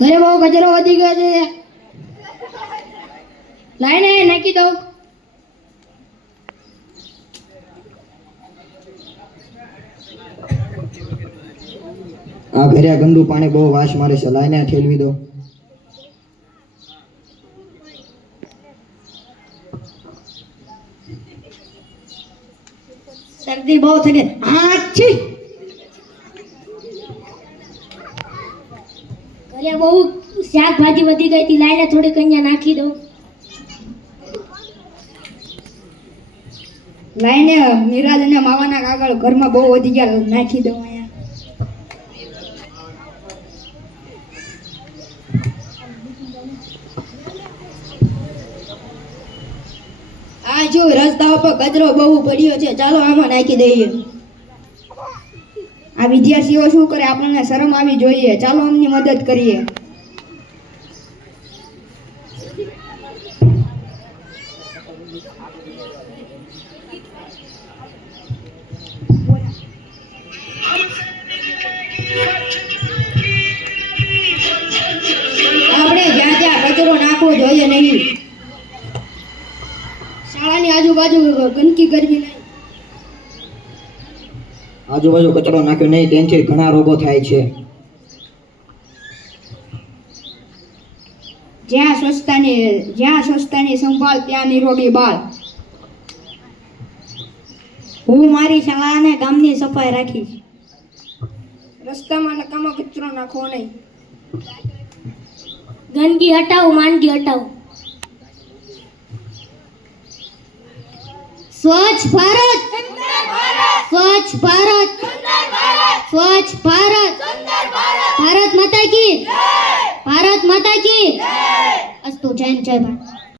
ઘરે બહુ કચરો વધી ગયો છે, લાઈને નાખી દો. આ ઘરે ગંદુ પાણી બહુ વાસ મારે છે, લાઈને ઠેલવી દો. શરદી બહુ થઈ ગઈ. આછી ઘરે બહુ શાકભાજી વધી ગઈ હતી, લાઈને થોડીક અહીંયા નાખી દો. લાઈને નિરાજ અને માવાના કાગળ ઘરમાં બહુ વધી ગયા, નાખી દો અહીંયા. આ જો રસ્તા ઉપર કચરો બહુ પડ્યો છે, ચાલો આમાં નાખી દઈએ. આ વિદ્યાર્થીઓ શું કરે, આપણને શરમ આવી જોઈએ, ચાલો એમની મદદ કરીએ. આપણે જ્યાં ત્યાં કચરો નાખવો જોઈએ નહીં. શાળાની આજુબાજુ ગંદકી કરવી નહીં. આજુબાજુ કચરો નાખ્યો નહીં, તેનાથી ઘણા રોગો થાય છે. જ્યાં સ્વચ્છતાની સંભાળ ત્યાં નિરોગી બાળ. હું મારી શાળા અને ગામની સફાઈ રાખીશ. રસ્તામાં નકામો કચરો નાખવો નહીં. ગંદકી હટાવો, માંદગી હટાવો. સ્વચ્છ ભારત, સ્વચ્છ ભારત, સ્વચ્છ ભારત, ભારત માતા કી, ભારત માતા કી. અસ્તુ. જય ભારત.